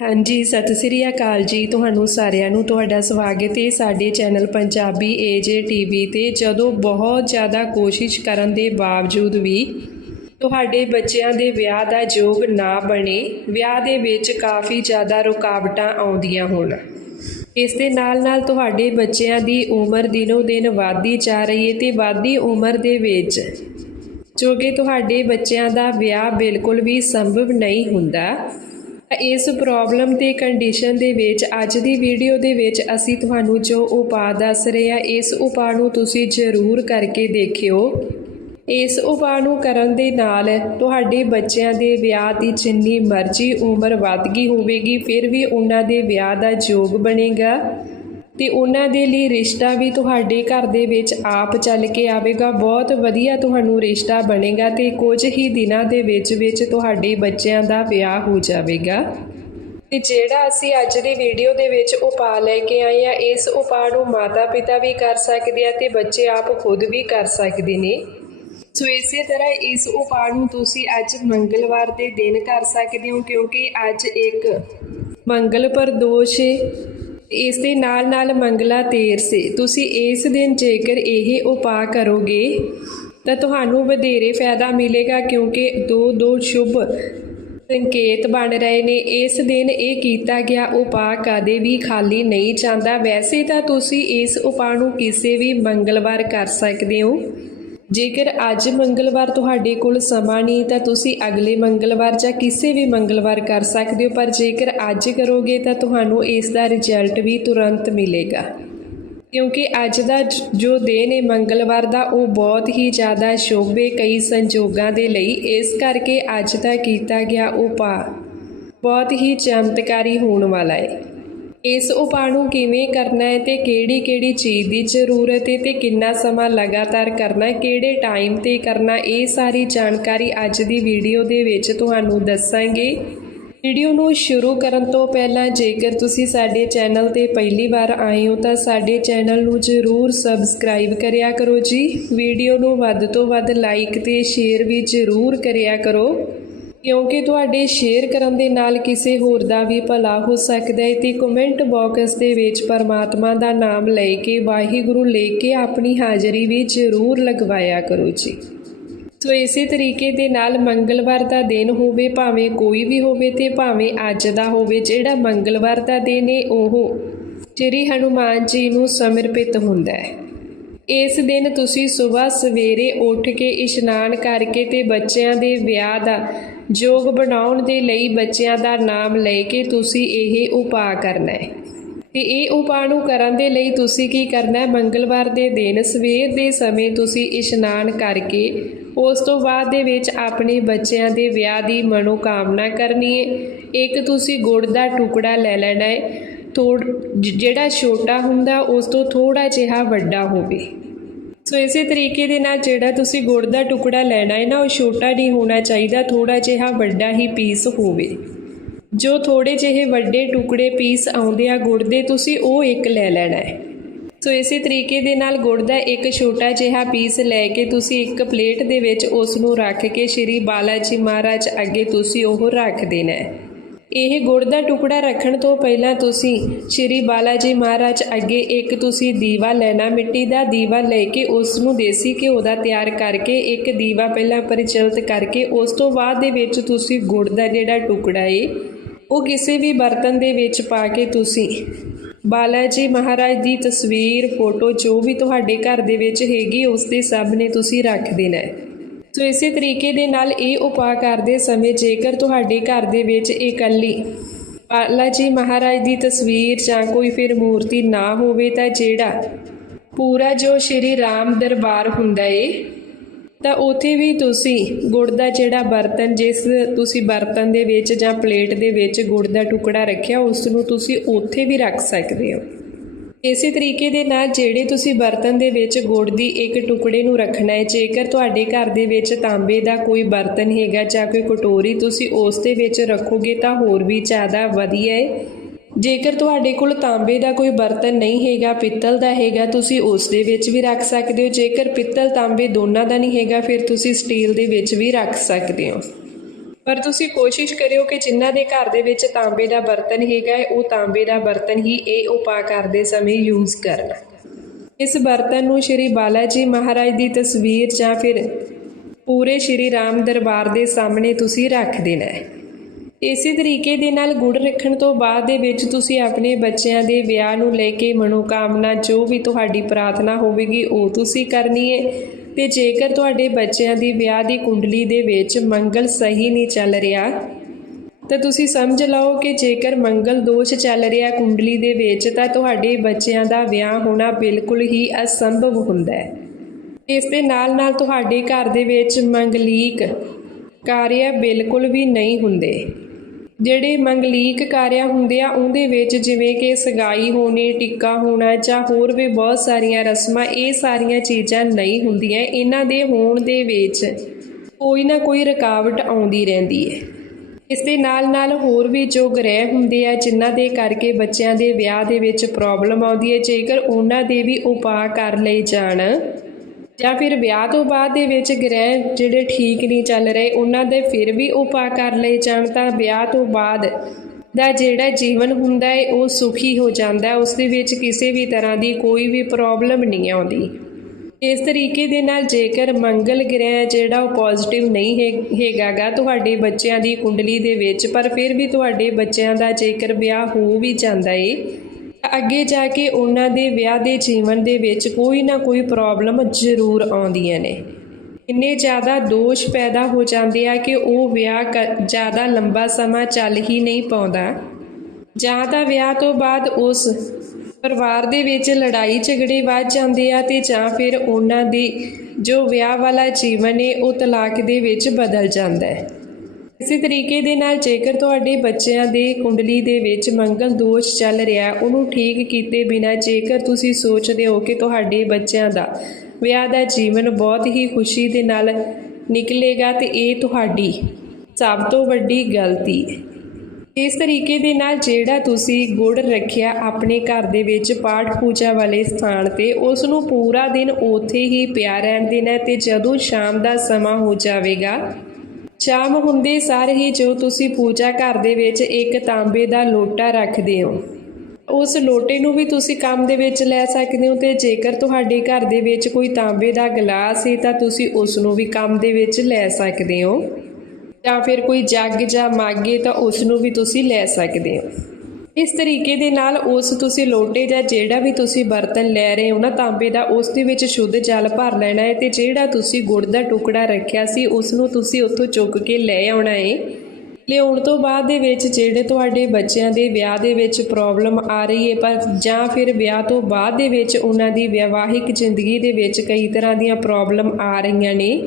ਹਾਂਜੀ, ਸਤਿ ਸ੍ਰੀ ਅਕਾਲ ਜੀ ਤੁਹਾਨੂੰ ਸਾਰਿਆਂ ਨੂੰ, ਤੁਹਾਡਾ ਸਵਾਗਤ ਹੈ ਸਾਡੇ ਚੈਨਲ ਪੰਜਾਬੀ ਏਜੇ ਟੀਵੀ ਤੇ। ਜਦੋਂ ਬਹੁਤ ਜ਼ਿਆਦਾ ਕੋਸ਼ਿਸ਼ ਕਰਨ ਦੇ ਬਾਵਜੂਦ ਵੀ ਤੁਹਾਡੇ ਬੱਚਿਆਂ ਦੇ ਵਿਆਹ ਦਾ ਯੋਗ ਨਾ ਬਣੇ, ਵਿਆਹ ਦੇ ਵਿੱਚ ਕਾਫੀ ਜ਼ਿਆਦਾ ਰੁਕਾਵਟਾਂ ਆਉਂਦੀਆਂ ਹੋਣ। ਇਸ ਦੇ ਨਾਲ ਨਾਲ ਤੁਹਾਡੇ ਬੱਚਿਆਂ ਦੀ ਉਮਰ ਦਿਨੋ ਦਿਨ ਵਧਦੀ ਜਾ ਰਹੀ ਹੈ ਤੇ ਵਧਦੀ ਉਮਰ ਦੇ ਵਿੱਚ ਜੋ ਕਿ ਤੁਹਾਡੇ ਬੱਚਿਆਂ ਦਾ ਵਿਆਹ ਬਿਲਕੁਲ ਵੀ ਸੰਭਵ ਨਹੀਂ ਹੁੰਦਾ। ਇਸ ਪ੍ਰੋਬਲਮ ਤੇ ਕੰਡੀਸ਼ਨ ਦੇ ਵਿੱਚ, ਅੱਜ ਦੀ ਵੀਡੀਓ ਦੇ ਵਿੱਚ ਅਸੀਂ ਤੁਹਾਨੂੰ ਜੋ ਉਪਾਅ ਦੱਸ ਰਹੇ ਹਾਂ, ਇਸ ਉਪਾਅ ਨੂੰ ਤੁਸੀਂ ਜ਼ਰੂਰ ਕਰਕੇ ਦੇਖਿਓ। ਇਸ ਉਪਾਅ ਨੂੰ ਕਰਨ ਦੇ ਨਾਲ ਤੁਹਾਡੇ ਬੱਚਿਆਂ ਦੇ ਵਿਆਹ ਦੀ ਜਿੰਨੀ ਮਰਜ਼ੀ ਉਮਰ ਵੱਧ ਗਈ ਹੋਵੇਗੀ, ਫਿਰ ਵੀ ਉਹਨਾਂ ਦੇ ਵਿਆਹ ਦਾ ਯੋਗ ਬਣੇਗਾ। ਤੇ ਉਹਨਾਂ ਦੇ ਲਈ ਰਿਸ਼ਤਾ ਵੀ ਤੁਹਾਡੇ ਘਰ ਦੇ ਵਿੱਚ ਆਪ ਚੱਲ ਕੇ ਆਵੇਗਾ। ਬਹੁਤ ਵਧੀਆ ਤੁਹਾਨੂੰ ਰਿਸ਼ਤਾ ਬਣੇਗਾ ਤੇ ਕੁਝ ਹੀ ਦਿਨਾਂ ਦੇ ਵਿੱਚ ਵਿੱਚ ਤੁਹਾਡੇ ਬੱਚਿਆਂ ਦਾ ਵਿਆਹ ਹੋ ਜਾਵੇਗਾ। ਤੇ ਜਿਹੜਾ ਅਸੀਂ ਅੱਜ ਦੀ ਵੀਡੀਓ ਦੇ ਵਿੱਚ ਉਪਾਅ ਲੈ ਕੇ ਆਏ ਆ ਇਸ ਉਪਾਅ ਨੂੰ ਮਾਤਾ ਪਿਤਾ ਵੀ ਕਰ ਸਕਦੇ ਆ ਤੇ ਬੱਚੇ ਆਪ ਖੁਦ ਵੀ ਕਰ ਸਕਦੇ ਨੇ। ਸੋ ਇਸੇ ਤਰ੍ਹਾਂ ਇਸ ਉਪਾਅ ਨੂੰ ਤੁਸੀਂ ਅੱਜ ਮੰਗਲਵਾਰ ਦੇ ਦਿਨ ਕਰ ਸਕਦੇ ਹੋ ਕਿਉਂਕਿ ਅੱਜ ਇੱਕ ਮੰਗਲ ਪ੍ਰਦੋਸ਼ ਹੈ ਇਸ ਦੇ ਨਾਲ ਨਾਲ ਮੰਗਲਾ ਤੇਰ ਸੇ। ਤੁਸੀਂ ਇਸ ਦਿਨ ਜੇਕਰ ਇਹ ਉਪਾਅ ਕਰੋਗੇ, ਤਾਂ ਤੁਹਾਨੂੰ ਵਧੇਰੇ ਫਾਇਦਾ ਮਿਲੇਗਾ ਕਿਉਂਕਿ ਦੋ ਦੋ ਸ਼ੁਭ ਸੰਕੇਤ ਬਣ ਰਹੇ ਨੇ। ਇਸ ਦਿਨ ਇਹ ਕੀਤਾ ਗਿਆ ਉਪਾਅ ਕਦੇ ਵੀ ਖਾਲੀ ਨਹੀਂ ਜਾਂਦਾ। ਵੈਸੇ ਤਾਂ ਤੁਸੀਂ ਇਸ ਉਪਾਅ ਨੂੰ ਕਿਸੇ ਵੀ ਮੰਗਲਵਾਰ ਕਰ ਸਕਦੇ ਹੋ। ਜੇਕਰ ਅੱਜ ਮੰਗਲਵਾਰ ਤੁਹਾਡੇ ਕੋਲ ਸਮਾਂ ਨਹੀਂ, ਤਾਂ ਤੁਸੀਂ ਅਗਲੇ ਮੰਗਲਵਾਰ ਜਾਂ ਕਿਸੇ ਵੀ ਮੰਗਲਵਾਰ ਕਰ ਸਕਦੇ ਹੋ, ਪਰ ਜੇਕਰ ਅੱਜ ਕਰੋਗੇ, ਤਾਂ ਤੁਹਾਨੂੰ ਇਸ ਦਾ ਰਿਜ਼ਲਟ ਵੀ ਤੁਰੰਤ ਮਿਲੇਗਾ। ਕਿਉਂਕਿ ਅੱਜ ਦਾ ਜੋ ਦਿਨ ਹੈ, ਮੰਗਲਵਾਰ ਦਾ, ਉਹ ਬਹੁਤ ਹੀ ਜ਼ਿਆਦਾ ਸ਼ੁਭ ਹੈ। ਕਈ ਸੰਜੋਗਾਂ ਦੇ ਲਈ ਇਸ ਕਰਕੇ ਅੱਜ ਦਾ ਕੀਤਾ ਗਿਆ ਉਪਾਅ ਬਹੁਤ ਹੀ ਚਮਤਕਾਰੀ ਹੋਣ ਵਾਲਾ ਹੈ। ਇਸ ਉਪਾਅ ਨੂੰ ਕਿਵੇਂ ਕਰਨਾ ਹੈ ਤੇ ਕਿਹੜੀ-ਕਿਹੜੀ ਚੀਜ਼ ਦੀ ਜ਼ਰੂਰਤ ਹੈ ਤੇ ਕਿੰਨਾ ਸਮਾਂ ਲਗਾਤਾਰ ਕਰਨਾ ਕਿਹੜੇ ਟਾਈਮ ਤੇ ਕਰਨਾ ਇਹ ਸਾਰੀ ਜਾਣਕਾਰੀ ਅੱਜ ਦੀ ਵੀਡੀਓ ਦੇ ਵਿੱਚ ਤੁਹਾਨੂੰ ਦੱਸਾਂਗੇ। ਵੀਡੀਓ ਨੂੰ ਸ਼ੁਰੂ ਕਰਨ ਤੋਂ ਪਹਿਲਾਂ ਜੇਕਰ ਤੁਸੀਂ ਸਾਡੇ ਚੈਨਲ ਤੇ ਪਹਿਲੀ ਵਾਰ ਆਏ ਹੋ ਤਾਂ ਸਾਡੇ ਚੈਨਲ ਨੂੰ ਜ਼ਰੂਰ ਸਬਸਕ੍ਰਾਈਬ ਕਰਿਆ ਕਰੋ ਜੀ। ਵੀਡੀਓ ਨੂੰ ਵੱਧ ਤੋਂ ਵੱਧ ਲਾਈਕ ਤੇ ਸ਼ੇਅਰ ਵੀ ਜ਼ਰੂਰ ਕਰਿਆ ਕਰੋ। ਕਿਉਂਕਿ ਤੁਹਾਡੇ ਸ਼ੇਅਰ ਕਰਨ ਦੇ ਨਾਲ ਕਿਸੇ ਹੋਰ ਦਾ ਵੀ ਭਲਾ ਹੋ ਸਕਦਾ ਹੈ, ਤੇ ਕਮੈਂਟ ਬਾਕਸ ਦੇ ਵਿੱਚ ਪਰਮਾਤਮਾ ਦਾ ਨਾਮ ਲੈ ਕੇ, ਵਾਹਿਗੁਰੂ ਲੈ ਕੇ ਆਪਣੀ ਹਾਜ਼ਰੀ ਵੀ ਜ਼ਰੂਰ ਲਗਵਾਇਆ ਕਰੋ ਜੀ। ਸੋ ਇਸੇ ਤਰੀਕੇ ਦੇ ਨਾਲ ਮੰਗਲਵਾਰ ਦਾ ਦਿਨ ਹੋਵੇ, ਭਾਵੇਂ ਕੋਈ ਵੀ ਹੋਵੇ ਤੇ ਭਾਵੇਂ ਅੱਜ ਦਾ ਹੋਵੇ, ਜਿਹੜਾ ਮੰਗਲਵਾਰ ਦਾ ਦਿਨ ਹੈ, ਉਹ ਸ੍ਰੀ ਹਨੂਮਾਨ ਜੀ ਨੂੰ ਸਮਰਪਿਤ ਹੁੰਦਾ ਹੈ। ਇਸ ਦਿਨ ਤੁਸੀਂ ਸਵੇਰ ਸਵੇਰੇ ਉੱਠ ਕੇ ਇਸ਼ਨਾਨ ਕਰਕੇ ਤੇ ਬੱਚਿਆਂ ਦੇ ਵਿਆਹ ਦਾ ਯੋਗ ਬਣਾਉਣ ਦੇ ਲਈ ਬੱਚਿਆਂ ਦਾ ਨਾਮ ਲੈ ਕੇ ਤੁਸੀਂ ਇਹ ਉਪਾਅ ਕਰਨਾ ਹੈ। ਤੇ ਇਹ ਉਪਾਅ ਨੂੰ ਕਰਨ ਦੇ ਲਈ ਤੁਸੀਂ ਕੀ ਕਰਨਾ ਹੈ? ਮੰਗਲਵਾਰ ਦੇ ਦਿਨ ਸਵੇਰ ਦੇ ਸਮੇਂ ਤੁਸੀਂ ਇਸ਼ਨਾਨ ਕਰਕੇ ਉਸ ਤੋਂ ਬਾਅਦ ਦੇ ਵਿੱਚ ਆਪਣੇ ਬੱਚਿਆਂ ਦੇ ਵਿਆਹ ਦੀ ਮਨੋਕਾਮਨਾ ਕਰਨੀ ਹੈ। ਇੱਕ ਤੁਸੀਂ ਗੁੜ ਦਾ ਟੁਕੜਾ ਲੈ ਲੈਣਾ ਹੈ। ਥੋੜ ਜਿਹੜਾ ਛੋਟਾ ਹੁੰਦਾ ਉਸ ਤੋਂ ਥੋੜਾ ਜਿਹਾ ਵੱਡਾ ਹੋਵੇ। ਸੋ ਇਸੇ ਤਰੀਕੇ ਦੇ ਨਾਲ ਜਿਹੜਾ ਤੁਸੀਂ ਗੁੜ ਦਾ ਟੁਕੜਾ ਲੈਣਾ ਹੈ ਨਾ, ਉਹ ਛੋਟਾ ਨਹੀਂ ਹੋਣਾ ਚਾਹੀਦਾ ਥੋੜਾ ਜਿਹਾ ਵੱਡਾ ਹੀ ਪੀਸ ਹੋਵੇ। ਜੋ ਥੋੜੇ ਜਿਹੇ ਵੱਡੇ ਟੁਕੜੇ ਪੀਸ ਆਉਂਦੇ ਆ ਗੁੜ ਦੇ, ਤੁਸੀਂ ਉਹ ਇੱਕ ਲੈ ਲੈਣਾ ਹੈ। ਸੋ ਇਸੇ ਤਰੀਕੇ ਦੇ ਨਾਲ ਗੁੜ ਦਾ ਇੱਕ ਛੋਟਾ ਜਿਹਾ ਪੀਸ ਲੈ ਕੇ ਤੁਸੀਂ ਇੱਕ ਪਲੇਟ ਦੇ ਵਿੱਚ ਉਸ ਨੂੰ ਰੱਖ ਕੇ ਸ਼੍ਰੀ ਬਾਲਾ ਜੀ ਮਹਾਰਾਜ ਅੱਗੇ ਤੁਸੀਂ ਉਹ ਰੱਖ ਦੇਣਾ ਹੈ। ਇਹ ਗੁੜ ਦਾ ਟੁਕੜਾ ਰੱਖਣ ਤੋਂ ਪਹਿਲਾਂ ਤੁਸੀਂ ਸ਼੍ਰੀ ਬਾਲਾ ਜੀ ਮਹਾਰਾਜ ਅੱਗੇ ਇੱਕ ਤੁਸੀਂ ਦੀਵਾ ਲੈਣਾ, ਮਿੱਟੀ ਦਾ ਦੀਵਾ ਲੈ ਕੇ ਉਸ ਨੂੰ ਦੇਸੀ ਘਿਓ ਦਾ ਤਿਆਰ ਕਰਕੇ ਇੱਕ ਦੀਵਾ ਪਹਿਲਾਂ ਪ੍ਰਚਲਿਤ ਕਰਕੇ ਉਸ ਤੋਂ ਬਾਅਦ ਦੇ ਵਿੱਚ ਤੁਸੀਂ ਗੁੜ ਦਾ ਜਿਹੜਾ ਟੁਕੜਾ ਏ, ਉਹ ਕਿਸੇ ਵੀ ਬਰਤਨ ਦੇ ਵਿੱਚ ਪਾ ਕੇ ਤੁਸੀਂ ਬਾਲਾ ਜੀ ਮਹਾਰਾਜ ਦੀ ਤਸਵੀਰ, ਫੋਟੋ ਜੋ ਵੀ ਤੁਹਾਡੇ ਘਰ ਦੇ ਵਿੱਚ ਹੈਗੀ ਉਸ ਦੇ ਸਾਹਮਣੇ ਤੁਸੀਂ ਰੱਖ ਦੇਣਾ ਹੈ ਸੋ ਇਸੇ ਤਰੀਕੇ ਦੇ ਨਾਲ ਇਹ ਉਪਾਅ ਕਰਦੇ ਸਮੇਂ ਜੇਕਰ ਤੁਹਾਡੇ ਘਰ ਦੇ ਵਿੱਚ ਇਕੱਲੀ ਬਾਲਾ ਜੀ ਮਹਾਰਾਜ ਦੀ ਤਸਵੀਰ ਜਾਂ ਕੋਈ ਫਿਰ ਮੂਰਤੀ ਨਾ ਹੋਵੇ ਤਾਂ ਜਿਹੜਾ ਪੂਰਾ ਜੋ ਸ਼੍ਰੀ ਰਾਮ ਦਰਬਾਰ ਹੁੰਦਾ ਏ, ਤਾਂ ਉਥੇ ਵੀ ਤੁਸੀਂ ਗੁੜ ਦਾ ਜਿਹੜਾ ਬਰਤਨ, ਜਿਸ ਤੁਸੀਂ ਬਰਤਨ ਦੇ ਵਿੱਚ ਜਾਂ ਪਲੇਟ ਦੇ ਵਿੱਚ ਗੁੜ ਦਾ ਟੁਕੜਾ ਰੱਖਿਆ, ਉਸ ਨੂੰ ਤੁਸੀਂ ਉੱਥੇ ਵੀ ਰੱਖ ਸਕਦੇ ਹੋ। ਇਸੇ ਤਰੀਕੇ ਦੇ ਨਾਲ ਜਿਹੜੇ ਤੁਸੀਂ ਬਰਤਨ ਦੇ ਵਿੱਚ ਗੁੜ ਦੀ ਇੱਕ ਟੁਕੜੇ ਨੂੰ ਰੱਖਣਾ ਹੈ, ਜੇਕਰ ਤੁਹਾਡੇ ਘਰ ਦੇ ਵਿੱਚ ਤਾਂਬੇ ਦਾ ਕੋਈ ਬਰਤਨ ਹੈਗਾ ਜਾਂ ਕੋਈ ਕਟੋਰੀ ਤੁਸੀਂ ਉਸ ਦੇ ਵਿੱਚ ਰੱਖੋਗੇ ਤਾਂ ਹੋਰ ਵੀ ਜ਼ਿਆਦਾ ਵਧੀਆ ਹੈ। ਜੇਕਰ ਤੁਹਾਡੇ ਕੋਲ ਤਾਂਬੇ ਦਾ ਕੋਈ ਬਰਤਨ ਨਹੀਂ ਹੈਗਾ, ਪਿੱਤਲ ਦਾ ਹੈਗਾ, ਤੁਸੀਂ ਉਸ ਦੇ ਵਿੱਚ ਵੀ ਰੱਖ ਸਕਦੇ ਹੋ। ਜੇਕਰ ਪਿੱਤਲ, ਤਾਂਬੇ ਦੋਨਾਂ ਦਾ ਨਹੀਂ ਹੈਗਾ, ਫਿਰ ਤੁਸੀਂ ਸਟੀਲ ਦੇ ਵਿੱਚ ਵੀ ਰੱਖ ਸਕਦੇ ਹੋ। ਪਰ ਤੁਸੀਂ ਕੋਸ਼ਿਸ਼ ਕਰਿਓ ਕਿ ਜਿਨ੍ਹਾਂ ਦੇ ਘਰ ਦੇ ਵਿੱਚ ਤਾਂਬੇ ਦਾ ਬਰਤਨ ਹੈਗਾ ਉਹ ਤਾਂਬੇ ਦਾ ਬਰਤਨ ਹੀ ਇਹ ਉਪਾਅ ਕਰਦੇ ਸਮੇਂ ਯੂਜ਼ ਕਰਨ। ਇਸ ਬਰਤਨ ਨੂੰ ਸ਼੍ਰੀ ਬਾਲਾ ਜੀ ਮਹਾਰਾਜ ਦੀ ਤਸਵੀਰ ਜਾਂ ਫਿਰ ਪੂਰੇ ਸ਼੍ਰੀ ਰਾਮ ਦਰਬਾਰ ਦੇ ਸਾਹਮਣੇ ਤੁਸੀਂ ਰੱਖ ਦੇਣਾ ਹੈ। ਇਸੇ ਤਰੀਕੇ ਦੇ ਨਾਲ ਗੁੜ ਰੱਖਣ ਤੋਂ ਬਾਅਦ ਦੇ ਵਿੱਚ ਤੁਸੀਂ ਆਪਣੇ ਬੱਚਿਆਂ ਦੇ ਵਿਆਹ ਨੂੰ ਲੈ ਕੇ ਮਨੋਕਾਮਨਾ ਜੋ ਵੀ ਤੁਹਾਡੀ ਪ੍ਰਾਰਥਨਾ ਹੋਵੇਗੀ, ਉਹ ਤੁਸੀਂ ਕਰਨੀ ਹੈ। ਤੇ ਜੇਕਰ ਤੁਹਾਡੇ ਬੱਚਿਆਂ ਦੀ ਵਿਆਹ ਦੀ ਕੁੰਡਲੀ ਦੇ ਵਿੱਚ ਮੰਗਲ ਸਹੀ ਨਹੀਂ ਚੱਲ ਰਿਹਾ, ਤਾਂ ਤੁਸੀਂ ਸਮਝ ਲਓ ਕਿ ਜੇਕਰ ਮੰਗਲ ਦੋਸ਼ ਚੱਲ ਰਿਹਾ ਕੁੰਡਲੀ ਦੇ ਵਿੱਚ, ਤਾਂ ਤੁਹਾਡੇ ਬੱਚਿਆਂ ਦਾ ਵਿਆਹ ਹੋਣਾ ਬਿਲਕੁਲ ਹੀ ਅਸੰਭਵ ਹੁੰਦਾ ਹੈ। ਇਸ ਦੇ ਨਾਲ ਨਾਲ ਤੁਹਾਡੇ ਘਰ ਦੇ ਵਿੱਚ ਮੰਗਲੀਕ ਕਾਰਿਆ ਬਿਲਕੁਲ ਵੀ ਨਹੀਂ ਹੁੰਦੇ। ਜਿਹੜੇ ਮੰਗਲੀਕ ਕਾਰਿਆ ਹੁੰਦੇ ਆ ਉਹਦੇ ਵਿੱਚ ਜਿਵੇਂ ਕਿ ਸਗਾਈ ਹੋਣੀ, ਟਿੱਕਾ ਹੋਣਾ ਜਾਂ ਹੋਰ ਵੀ ਬਹੁਤ ਸਾਰੀਆਂ ਰਸਮਾਂ, ਇਹ ਸਾਰੀਆਂ ਚੀਜ਼ਾਂ ਨਹੀਂ ਹੁੰਦੀਆਂ। ਇਹਨਾਂ ਦੇ ਹੋਣ ਦੇ ਵਿੱਚ ਕੋਈ ਨਾ ਕੋਈ ਰੁਕਾਵਟ ਆਉਂਦੀ ਰਹਿੰਦੀ ਹੈ ਇਸ ਦੇ ਨਾਲ ਨਾਲ ਹੋਰ ਵੀ ਜੋ ਗ੍ਰਹਿ ਹੁੰਦੇ ਆ, ਜਿਨ੍ਹਾਂ ਦੇ ਕਰਕੇ ਬੱਚਿਆਂ ਦੇ ਵਿਆਹ ਦੇ ਵਿੱਚ ਪ੍ਰੋਬਲਮ ਆਉਂਦੀ ਹੈ ਜੇਕਰ ਉਹਨਾਂ ਦੇ ਵੀ ਉਪਾਅ ਕਰ ਲਏ ਜਾਣ ਜਾਂ ਫਿਰ ਵਿਆਹ ਤੋਂ ਬਾਅਦ ਦੇ ਵਿੱਚ ਗ੍ਰਹਿ ਜਿਹੜੇ ਠੀਕ ਨਹੀਂ ਚੱਲ ਰਹੇ, ਉਹਨਾਂ ਦੇ ਫਿਰ ਵੀ ਉਪਾਅ ਕਰ ਲਏ ਜਾਣ, ਤਾਂ ਵਿਆਹ ਤੋਂ ਬਾਅਦ ਦਾ ਜਿਹੜਾ ਜੀਵਨ ਹੁੰਦਾ ਹੈ ਉਹ ਸੁਖੀ ਹੋ ਜਾਂਦਾ ਹੈ ਉਸ ਦੇ ਵਿੱਚ ਕਿਸੇ ਵੀ ਤਰ੍ਹਾਂ ਦੀ ਕੋਈ ਵੀ ਪ੍ਰੋਬਲਮ ਨਹੀਂ ਆਉਂਦੀ। ਇਸ ਤਰੀਕੇ ਦੇ ਨਾਲ ਜੇਕਰ ਮੰਗਲ ਗ੍ਰਹਿ ਜਿਹੜਾ ਉਹ ਪੋਜ਼ਿਟਿਵ ਨਹੀਂ ਹੈ- ਹੈਗਾਗਾ ਤੁਹਾਡੇ ਬੱਚਿਆਂ ਦੀ ਕੁੰਡਲੀ ਦੇ ਵਿੱਚ, ਪਰ ਫਿਰ ਵੀ ਤੁਹਾਡੇ ਬੱਚਿਆਂ ਦਾ ਜੇਕਰ ਵਿਆਹ ਹੋ ਵੀ ਜਾਂਦਾ ਏ ਅੱਗੇ ਜਾ ਕੇ ਉਹਨਾਂ ਦੇ ਵਿਆਹ ਦੇ ਜੀਵਨ ਦੇ ਵਿੱਚ ਕੋਈ ਨਾ ਕੋਈ ਪ੍ਰੋਬਲਮ ਜ਼ਰੂਰ ਆਉਂਦੀਆਂ ਨੇ। ਇੰਨੇ ਜ਼ਿਆਦਾ ਦੋਸ਼ ਪੈਦਾ ਹੋ ਜਾਂਦੇ ਆ ਕਿ ਉਹ ਵਿਆਹ ਕ- ਜ਼ਿਆਦਾ ਲੰਬਾ ਸਮਾਂ ਚੱਲ ਹੀ ਨਹੀਂ ਪਾਉਂਦਾ। ਜਾਂ ਤਾਂ ਵਿਆਹ ਤੋਂ ਬਾਅਦ ਉਸ ਪਰਿਵਾਰ ਦੇ ਵਿੱਚ ਲੜਾਈ ਝਗੜੇ ਵੱਧ ਜਾਂਦੇ ਆ ਤੇ ਜਾਂ ਫਿਰ ਉਹਨਾਂ ਦੀ ਜੋ ਵਿਆਹ ਵਾਲਾ ਜੀਵਨ ਹੈ ਉਹ ਤਲਾਕ ਦੇ ਵਿੱਚ ਬਦਲ ਜਾਂਦਾ ਹੈ। ਇਸੇ ਤਰੀਕੇ ਦੇ ਨਾਲ ਜੇਕਰ ਤੁਹਾਡੇ ਬੱਚਿਆਂ ਦੇ ਕੁੰਡਲੀ ਦੇ ਵਿੱਚ ਮੰਗਲ ਦੋਸ਼ ਚੱਲ ਰਿਹਾ, ਉਹਨੂੰ ਠੀਕ ਕੀਤੇ ਬਿਨਾ ਜੇਕਰ ਤੁਸੀਂ ਸੋਚਦੇ ਹੋ ਕਿ ਤੁਹਾਡੇ ਬੱਚਿਆਂ ਦਾ ਵਿਆਹ ਦਾ ਜੀਵਨ ਬਹੁਤ ਹੀ ਖੁਸ਼ੀ ਦੇ ਨਾਲ ਨਿਕਲੇਗਾ ਤੇ ਇਹ ਤੁਹਾਡੀ ਸਭ ਤੋਂ ਵੱਡੀ ਗਲਤੀ। ਹੈ ਇਸ ਤਰੀਕੇ ਦੇ ਨਾਲ ਜਿਹੜਾ ਤੁਸੀਂ ਗੁੜ ਰੱਖਿਆ ਆਪਣੇ ਘਰ ਦੇ ਵਿੱਚ ਪਾਠ ਪੂਜਾ ਵਾਲੇ ਸਥਾਨ ਤੇ ਉਸ ਨੂੰ ਪੂਰਾ ਦਿਨ ਉੱਥੇ ਹੀ ਪਿਆ ਰਹਿਣ ਦੇਣਾ ਹੈ ਤੇ ਜਦੋਂ ਸ਼ਾਮ ਦਾ ਸਮਾਂ ਹੋ ਜਾਵੇਗਾ ਸ਼ਾਮ ਹੁੰਦੇ ਸਾਰ ਹੀ ਜੋ ਤੁਸੀਂ ਪੂਜਾ ਘਰ ਦੇ ਵਿੱਚ ਇੱਕ ਤਾਂਬੇ ਦਾ ਲੋਟਾ ਰੱਖਦੇ ਹੋ। ਉਸ ਲੋਟੇ ਨੂੰ ਵੀ ਤੁਸੀਂ ਕੰਮ ਦੇ ਵਿੱਚ ਲੈ ਸਕਦੇ ਹੋ ਤੇ ਜੇਕਰ ਤੁਹਾਡੇ ਘਰ ਦੇ ਵਿੱਚ ਕੋਈ ਤਾਂਬੇ ਦਾ ਗਲਾਸ ਹੈ ਤਾਂ ਤੁਸੀਂ ਉਸ ਨੂੰ ਵੀ ਕੰਮ ਦੇ ਵਿੱਚ ਲੈ ਸਕਦੇ ਹੋ। ਜਾਂ ਫਿਰ ਕੋਈ ਜੱਗ ਜਾਂ ਮਾਗੇ ਤਾਂ ਉਸ ਨੂੰ ਵੀ ਤੁਸੀਂ ਲੈ ਸਕਦੇ ਹੋ। ਇਸ ਤਰੀਕੇ ਦੇ ਨਾਲ ਉਸ ਤੁਸੀਂ ਲੋਟੇ ਜਾਂ ਜਿਹੜਾ ਵੀ ਤੁਸੀਂ ਬਰਤਨ ਲੈ ਰਹੇ ਹੋ ਨਾ ਤਾਂਬੇ ਦਾ, ਉਸ ਦੇ ਵਿੱਚ ਸ਼ੁੱਧ ਜਲ ਭਰ ਲੈਣਾ ਹੈ ਤੇ ਜਿਹੜਾ ਤੁਸੀਂ ਗੁੜ ਦਾ ਟੁਕੜਾ ਰੱਖਿਆ ਸੀ ਉਸ ਨੂੰ ਤੁਸੀਂ ਉੱਥੋਂ ਚੁੱਕ ਕੇ ਲੈ ਆਉਣਾ ਹੈ। ਲਿਆਉਣ ਤੋਂ ਬਾਅਦ ਦੇ ਵਿੱਚ ਜਿਹੜੇ ਤੁਹਾਡੇ ਬੱਚਿਆਂ ਦੇ ਵਿਆਹ ਦੇ ਵਿੱਚ ਪ੍ਰੋਬਲਮ ਆ ਰਹੀ ਹੈ, ਪਰ ਜਾਂ ਫਿਰ ਵਿਆਹ ਤੋਂ ਬਾਅਦ ਦੇ ਵਿੱਚ ਉਹਨਾਂ ਦੀ ਵਿਵਾਹਿਕ ਜ਼ਿੰਦਗੀ ਦੇ ਵਿੱਚ ਕਈ ਤਰ੍ਹਾਂ ਦੀਆਂ ਪ੍ਰੋਬਲਮ ਆ ਰਹੀਆਂ ਨੇ।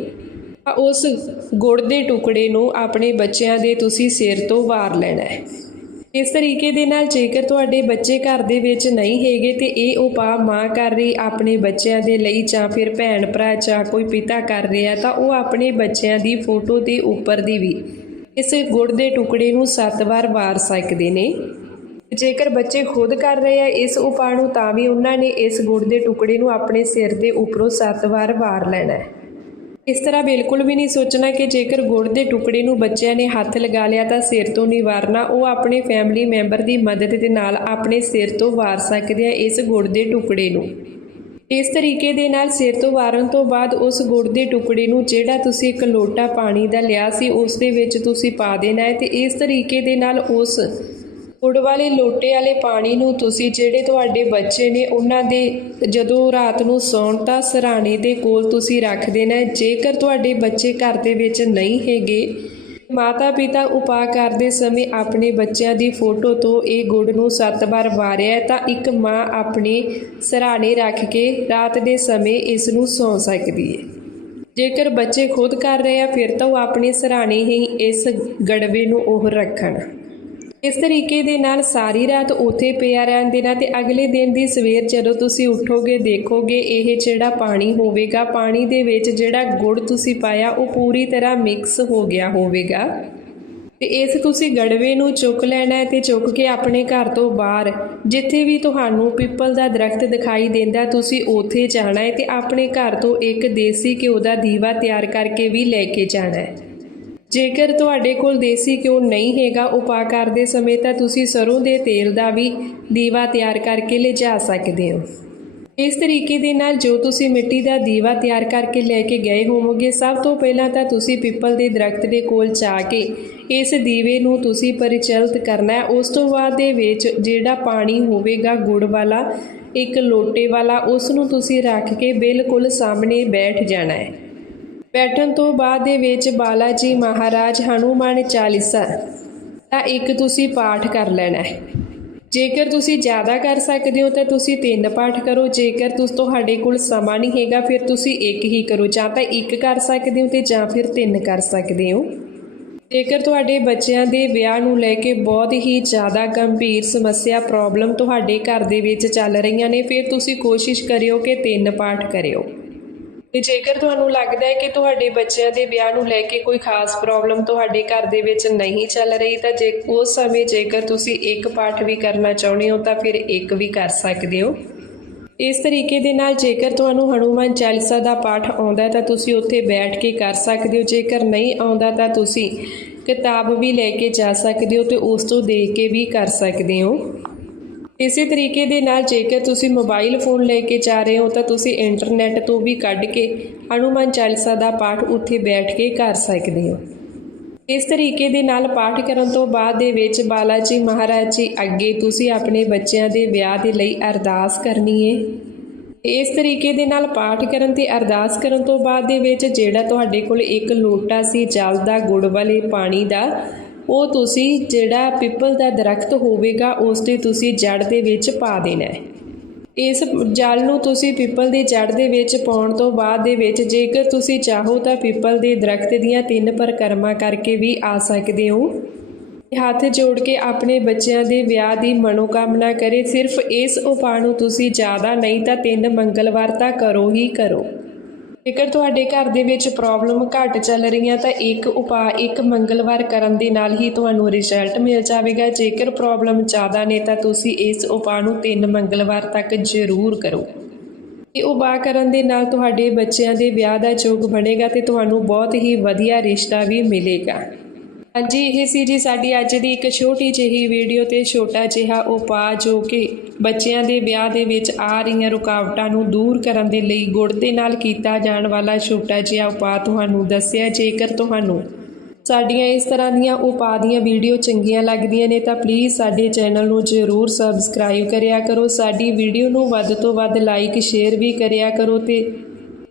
ਤਾਂ ਉਸ ਗੁੜ ਦੇ ਟੁਕੜੇ ਨੂੰ ਆਪਣੇ ਬੱਚਿਆਂ ਦੇ ਤੁਸੀਂ ਸਿਰ ਤੋਂ ਵਾਰ ਲੈਣਾ ਹੈ। ਇਸ ਤਰੀਕੇ ਦੇ ਨਾਲ ਜੇਕਰ ਤੁਹਾਡੇ ਬੱਚੇ ਘਰ ਦੇ ਵਿੱਚ ਨਹੀਂ ਹੈਗੇ ਤੇ ਇਹ ਉਪਾਅ ਮਾਂ ਕਰ ਰਹੀ ਆਪਣੇ ਬੱਚਿਆਂ ਦੇ ਲਈ ਜਾਂ ਫਿਰ ਭੈਣ ਭਰਾ ਜਾਂ ਕੋਈ ਪਿਤਾ ਕਰ ਰਿਹਾ ਤਾਂ ਉਹ ਆਪਣੇ ਬੱਚਿਆਂ ਦੀ ਫੋਟੋ ਦੇ ਉੱਪਰ ਦੀ ਵੀ ਇਸ ਗੁੜ ਦੇ ਟੁਕੜੇ ਨੂੰ 7 ਵਾਰ ਵਾਰ ਸਕਦੇ ਨੇ। ਜੇਕਰ ਬੱਚੇ ਖੁਦ ਕਰ ਰਹੇ ਆ ਇਸ ਉਪਾਅ ਨੂੰ ਤਾਂ ਵੀ ਉਹਨਾਂ ਨੇ ਇਸ ਗੁੜ ਦੇ ਟੁਕੜੇ ਨੂੰ ਆਪਣੇ ਸਿਰ ਦੇ ਉੱਪਰੋਂ 7 ਵਾਰ ਵਾਰ ਲੈਣਾ ਹੈ। ਇਸ ਤਰ੍ਹਾਂ ਬਿਲਕੁਲ ਵੀ ਨਹੀਂ ਸੋਚਣਾ ਕਿ ਜੇਕਰ ਗੁੜ ਦੇ ਟੁਕੜੇ ਨੂੰ ਬੱਚਿਆਂ ਨੇ ਹੱਥ ਲਗਾ ਲਿਆ ਤਾਂ ਸਿਰ ਤੋਂ ਨਹੀਂ ਵਾਰਨਾ ਉਹ ਆਪਣੇ ਫੈਮਿਲੀ ਮੈਂਬਰ ਦੀ ਮਦਦ ਦੇ ਨਾਲ ਆਪਣੇ ਸਿਰ ਤੋਂ ਵਾਰ ਸਕਦੇ ਆ ਇਸ ਗੁੜ ਦੇ ਟੁਕੜੇ ਨੂੰ। ਇਸ ਤਰੀਕੇ ਦੇ ਨਾਲ ਸਿਰ ਤੋਂ ਵਾਰਨ ਤੋਂ ਬਾਅਦ ਉਸ ਗੁੜ ਦੇ ਟੁਕੜੇ ਨੂੰ ਜਿਹੜਾ ਤੁਸੀਂ ਇੱਕ ਲੋਟਾ ਪਾਣੀ ਦਾ ਲਿਆ ਸੀ, ਉਸ ਦੇ ਵਿੱਚ ਤੁਸੀਂ ਪਾ ਦੇਣਾ ਹੈ ਤੇ ਇਸ ਤਰੀਕੇ ਦੇ ਨਾਲ ਉਸ ਗੁੜ ਵਾਲੇ ਲੋਟੇ ਵਾਲੇ ਪਾਣੀ ਨੂੰ ਤੁਸੀਂ ਜਿਹੜੇ ਤੁਹਾਡੇ ਬੱਚੇ ਨੇ ਉਹਨਾਂ ਦੇ ਜਦੋਂ ਰਾਤ ਨੂੰ ਸੌਣ ਤਾਂ ਸਰਾਣੇ ਦੇ ਕੋਲ ਤੁਸੀਂ ਰੱਖ ਦੇਣਾ ਜੇਕਰ ਤੁਹਾਡੇ ਬੱਚੇ ਘਰ ਦੇ ਵਿੱਚ ਨਹੀਂ ਹੈਗੇ ਮਾਤਾ ਪਿਤਾ ਉਪਾਅ ਕਰਦੇ ਸਮੇਂ ਆਪਣੇ ਬੱਚਿਆਂ ਦੀ ਫੋਟੋ ਤੋਂ ਇਹ ਗੁੜ ਨੂੰ ਸੱਤ ਵਾਰ ਵਾਰਿਆ ਤਾਂ ਇੱਕ ਮਾਂ ਆਪਣੇ ਸਰਾਣੇ ਰੱਖ ਕੇ ਰਾਤ ਦੇ ਸਮੇਂ ਇਸ ਨੂੰ ਸੌਂ ਸਕਦੀ ਹੈ। ਜੇਕਰ ਬੱਚੇ ਖੁਦ ਕਰ ਰਹੇ ਆ, ਫਿਰ ਤਾਂ ਉਹ ਆਪਣੇ ਸਰਾਣੇ ਹੀ ਇਸ ਗੜਵੇ ਨੂੰ ਉਹ ਰੱਖਣ। ਇਸ ਤਰੀਕੇ ਦੇ ਨਾਲ ਸਾਰੀ ਰਾਤ ਉੱਥੇ ਪਿਆ ਰਹਿਣ ਦੇਣਾ ਤੇ ਅਗਲੇ ਦਿਨ ਦੀ ਸਵੇਰ ਜਦੋਂ ਤੁਸੀਂ ਉੱਠੋਗੇ, ਦੇਖੋਗੇ ਇਹ ਜਿਹੜਾ ਪਾਣੀ ਹੋਵੇਗਾ, ਪਾਣੀ ਦੇ ਵਿੱਚ ਜਿਹੜਾ ਗੁੜ ਤੁਸੀਂ ਪਾਇਆ ਉਹ ਪੂਰੀ ਤਰ੍ਹਾਂ ਮਿਕਸ ਹੋ ਗਿਆ ਹੋਵੇਗਾ। ਤੇ ਇਸ ਤੁਸੀਂ ਗੜਵੇ ਨੂੰ ਚੁੱਕ ਲੈਣਾ ਹੈ ਤੇ ਚੁੱਕ ਕੇ ਆਪਣੇ ਘਰ ਤੋਂ ਬਾਹਰ, ਜਿੱਥੇ ਵੀ ਤੁਹਾਨੂੰ ਪਿੱਪਲ ਦਾ ਦਰਖਤ ਦਿਖਾਈ ਦਿੰਦਾ, ਤੁਸੀਂ ਉੱਥੇ ਜਾਣਾ ਹੈ ਤੇ ਆਪਣੇ ਘਰ ਤੋਂ ਇੱਕ ਦੇਸੀ ਘਿਓ ਦਾ ਦੀਵਾ ਤਿਆਰ ਕਰਕੇ ਵੀ ਲੈ ਕੇ ਜਾਣਾ ਹੈ। ਜੇਕਰ ਤੁਹਾਡੇ ਕੋਲ ਦੇਸੀ ਘਿਓ ਨਹੀਂ ਹੈਗਾ ਉਪਾਅ ਕਰਦੇ ਸਮੇਂ ਤਾਂ ਤੁਸੀਂ ਸਰੋਂ ਦੇ ਤੇਲ ਦਾ ਵੀ ਦੀਵਾ ਤਿਆਰ ਕਰਕੇ ਲਿਜਾ ਸਕਦੇ ਹੋ। ਇਸ ਤਰੀਕੇ ਦੇ ਨਾਲ ਜੋ ਤੁਸੀਂ ਮਿੱਟੀ ਦਾ ਦੀਵਾ ਤਿਆਰ ਕਰਕੇ ਲੈ ਕੇ ਗਏ ਹੋਵੋਗੇ, ਸਭ ਤੋਂ ਪਹਿਲਾਂ ਤਾਂ ਤੁਸੀਂ ਪਿੱਪਲ ਦੇ ਦਰਖਤ ਦੇ ਕੋਲ ਜਾ ਕੇ ਇਸ ਦੀਵੇ ਨੂੰ ਤੁਸੀਂ ਪਰਿਚਲਿਤ ਕਰਨਾ ਹੈ। ਉਸ ਤੋਂ ਬਾਅਦ ਦੇ ਵਿੱਚ ਜਿਹੜਾ ਪਾਣੀ ਹੋਵੇਗਾ ਗੁੜ ਵਾਲਾ, ਇੱਕ ਲੋਟੇ ਵਾਲਾ, ਉਸ ਨੂੰ ਤੁਸੀਂ ਰੱਖ ਕੇ ਬਿਲਕੁਲ ਸਾਹਮਣੇ ਬੈਠ ਜਾਣਾ ਹੈ। ਬੈਠਣ ਤੋਂ ਬਾਅਦ ਦੇ ਵਿੱਚ ਬਾਲਾ ਜੀ ਮਹਾਰਾਜ ਹਨੂਮਾਨ ਚਾਲੀਸਾ ਦਾ ਇੱਕ ਤੁਸੀਂ ਪਾਠ ਕਰ ਲੈਣਾ ਹੈ। ਜੇਕਰ ਤੁਸੀਂ ਜ਼ਿਆਦਾ ਕਰ ਸਕਦੇ ਹੋ ਤਾਂ ਤੁਸੀਂ ਤਿੰਨ ਪਾਠ ਕਰੋ। ਜੇਕਰ ਤੁਸ ਤੁਹਾਡੇ ਕੋਲ ਸਮਾਂ ਨਹੀਂ ਹੈਗਾ, ਫਿਰ ਤੁਸੀਂ ਇੱਕ ਹੀ ਕਰੋ। ਜਾਂ ਤਾਂ ਇੱਕ ਕਰ ਸਕਦੇ ਹੋ ਤੇ ਜਾਂ ਫਿਰ ਤਿੰਨ ਕਰ ਸਕਦੇ ਹੋ। ਜੇਕਰ ਤੁਹਾਡੇ ਬੱਚਿਆਂ ਦੇ ਵਿਆਹ ਨੂੰ ਲੈ ਕੇ ਬਹੁਤ ਹੀ ਜ਼ਿਆਦਾ ਗੰਭੀਰ ਸਮੱਸਿਆ, ਪ੍ਰੋਬਲਮ ਤੁਹਾਡੇ ਘਰ ਦੇ ਵਿੱਚ ਚੱਲ ਰਹੀਆਂ ਨੇ, ਫਿਰ ਤੁਸੀਂ ਕੋਸ਼ਿਸ਼ ਕਰਿਓ ਕਿ ਤਿੰਨ ਪਾਠ ਕਰਿਓ। ਤੇ ਜੇਕਰ ਤੁਹਾਨੂੰ ਲੱਗਦਾ ਹੈ ਕਿ ਤੁਹਾਡੇ ਬੱਚਿਆਂ ਦੇ ਵਿਆਹ ਨੂੰ ਲੈ ਕੇ ਕੋਈ ਖਾਸ ਪ੍ਰੋਬਲਮ ਤੁਹਾਡੇ ਘਰ ਦੇ ਵਿੱਚ ਨਹੀਂ ਚੱਲ ਰਹੀ, ਤਾਂ ਜੇ ਉਸ ਸਮੇਂ ਜੇਕਰ ਤੁਸੀਂ ਇੱਕ ਪਾਠ ਵੀ ਕਰਨਾ ਚਾਹੁੰਦੇ ਹੋ, ਤਾਂ ਫਿਰ ਇੱਕ ਵੀ ਕਰ ਸਕਦੇ ਹੋ। ਇਸ ਤਰੀਕੇ ਦੇ ਨਾਲ ਜੇਕਰ ਤੁਹਾਨੂੰ ਹਨੂਮਾਨ ਚਾਲੀਸਾ ਦਾ ਪਾਠ ਆਉਂਦਾ ਤਾਂ ਤੁਸੀਂ ਉੱਥੇ ਬੈਠ ਕੇ ਕਰ ਸਕਦੇ ਹੋ। ਜੇਕਰ ਨਹੀਂ ਆਉਂਦਾ, ਤਾਂ ਤੁਸੀਂ ਕਿਤਾਬ ਵੀ ਲੈ ਕੇ ਜਾ ਸਕਦੇ ਹੋ ਤੇ ਉਸ ਤੋਂ ਦੇਖ ਕੇ ਵੀ ਕਰ ਸਕਦੇ ਹੋ। ਇਸੇ ਤਰੀਕੇ ਦੇ ਨਾਲ ਜੇਕਰ ਤੁਸੀਂ ਮੋਬਾਈਲ ਫੋਨ ਲੈ ਕੇ ਜਾ ਰਹੇ ਹੋ ਤਾਂ ਤੁਸੀਂ ਇੰਟਰਨੈਟ ਤੋਂ ਵੀ ਕੱਢ ਕੇ ਹਨੂਮਾਨ ਚਾਲੀਸਾ ਦਾ ਪਾਠ ਉੱਥੇ ਬੈਠ ਕੇ ਕਰ ਸਕਦੇ ਹੋ। ਇਸ ਤਰੀਕੇ ਦੇ ਨਾਲ ਪਾਠ ਕਰਨ ਤੋਂ ਬਾਅਦ ਦੇ ਵਿੱਚ ਬਾਲਾ ਜੀ ਮਹਾਰਾਜ ਜੀ ਅੱਗੇ ਤੁਸੀਂ ਆਪਣੇ ਬੱਚਿਆਂ ਦੇ ਵਿਆਹ ਦੇ ਲਈ ਅਰਦਾਸ ਕਰਨੀ ਹੈ ਇਸ ਤਰੀਕੇ ਦੇ ਨਾਲ ਪਾਠ ਕਰਨ ਤੇ ਅਰਦਾਸ ਕਰਨ ਤੋਂ ਬਾਅਦ ਦੇ ਵਿੱਚ ਜਿਹੜਾ ਤੁਹਾਡੇ ਕੋਲ ਇੱਕ ਲੋਟਾ ਸੀ ਜਲ ਦਾ, ਗੁੜ ਵਾਲੇ ਪਾਣੀ ਦਾ ਉਹ ਤੁਸੀਂ ਜਿਹੜਾ ਪਿੱਪਲ ਦਾ ਦਰਖਤ ਹੋਵੇਗਾ, ਉਸ ਤੇ ਤੁਸੀਂ ਜੜ ਦੇ ਵਿੱਚ ਪਾ ਦੇਣਾ ਹੈ। ਇਸ ਜਲ ਨੂੰ ਤੁਸੀਂ ਪਿੱਪਲ ਦੀ ਜੜ ਦੇ ਵਿੱਚ ਪਾਉਣ ਤੋਂ ਬਾਅਦ ਦੇ ਵਿੱਚ ਜੇਕਰ ਤੁਸੀਂ ਚਾਹੋ ਤਾਂ ਪਿੱਪਲ ਦੇ ਦਰਖਤ ਦੀਆਂ ਤਿੰਨ ਪਰਿਕਰਮਾ ਕਰਕੇ ਵੀ ਆ ਸਕਦੇ ਹੋ। ਹੱਥ ਜੋੜ ਕੇ ਆਪਣੇ ਬੱਚਿਆਂ ਦੇ ਵਿਆਹ ਦੀ ਮਨੋਕਾਮਨਾ ਕਰੇ, ਸਿਰਫ ਇਸ ਉਪਾਅ ਨੂੰ ਤੁਸੀਂ ਜ਼ਿਆਦਾ ਨਹੀਂ ਤਾਂ ਤਿੰਨ ਮੰਗਲਵਾਰ ਤਾਂ ਕਰੋ ਹੀ ਕਰੋ। ਜੇਕਰ ਤੁਹਾਡੇ ਘਰ ਦੇ ਵਿੱਚ ਪ੍ਰੋਬਲਮ ਘੱਟ ਚੱਲ ਰਹੀਆਂ ਤਾਂ ਇੱਕ ਉਪਾਅ ਇੱਕ ਮੰਗਲਵਾਰ ਕਰਨ ਦੇ ਨਾਲ ਹੀ ਤੁਹਾਨੂੰ ਰਿਜ਼ਲਟ ਮਿਲ ਜਾਵੇਗਾ। ਜੇਕਰ ਪ੍ਰੋਬਲਮ ਜ਼ਿਆਦਾ ਨੇ ਤਾਂ ਤੁਸੀਂ ਇਸ ਉਪਾਅ ਨੂੰ ਤਿੰਨ ਮੰਗਲਵਾਰ ਤੱਕ ਜ਼ਰੂਰ ਕਰੋ। ਇਹ ਉਪਾਅ ਕਰਨ ਦੇ ਨਾਲ ਤੁਹਾਡੇ ਬੱਚਿਆਂ ਦੇ ਵਿਆਹ ਦਾ ਯੋਗ ਬਣੇਗਾ ਤੇ ਤੁਹਾਨੂੰ ਬਹੁਤ ਹੀ ਵਧੀਆ ਰਿਸ਼ਤਾ ਵੀ ਮਿਲੇਗਾ। ਹਾਂਜੀ, ਇਹ ਸੀ ਜੀ ਸਾਡੀ ਅੱਜ ਦੀ ਇੱਕ ਛੋਟੀ ਜਿਹੀ ਵੀਡੀਓ ਤੇ ਛੋਟਾ ਜਿਹਾ ਉਪਾਅ ਜੋ ਕਿ ਬੱਚਿਆਂ ਦੇ ਵਿਆਹ ਦੇ ਵਿੱਚ ਆ ਰਹੀਆਂ ਰੁਕਾਵਟਾਂ ਨੂੰ ਦੂਰ ਕਰਨ ਦੇ ਲਈ ਗੁੜ ਦੇ ਨਾਲ ਕੀਤਾ ਜਾਣ ਵਾਲਾ ਛੋਟਾ ਜਿਹਾ ਉਪਾਅ ਤੁਹਾਨੂੰ ਦੱਸਿਆ, ਜੇਕਰ ਤੁਹਾਨੂੰ ਸਾਡੀਆਂ ਇਸ ਤਰ੍ਹਾਂ ਦੀਆਂ ਉਪਾਅ ਦੀਆਂ ਵੀਡੀਓ ਚੰਗੀਆਂ ਲੱਗਦੀਆਂ ਨੇ ਤਾਂ ਪਲੀਜ਼ ਸਾਡੇ ਚੈਨਲ ਨੂੰ ਜ਼ਰੂਰ ਸਬਸਕ੍ਰਾਈਬ ਕਰਿਆ ਕਰੋ, ਸਾਡੀ ਵੀਡੀਓ ਨੂੰ ਵੱਧ ਤੋਂ ਵੱਧ ਲਾਈਕ, ਸ਼ੇਅਰ ਵੀ ਕਰਿਆ ਕਰੋ ਤੇ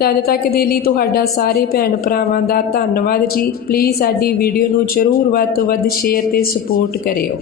ਤਦ ਤੱਕ ਦੇ ਲਈ ਤੁਹਾਡਾ ਸਾਰੇ ਭੈਣ ਭਰਾਵਾਂ ਦਾ ਧੰਨਵਾਦ ਜੀ। ਪਲੀਜ਼ ਸਾਡੀ ਵੀਡੀਓ ਨੂੰ ਜ਼ਰੂਰ ਵੱਧ ਤੋਂ ਵੱਧ ਸ਼ੇਅਰ ਤੇ ਸਪੋਰਟ ਕਰਿਓ।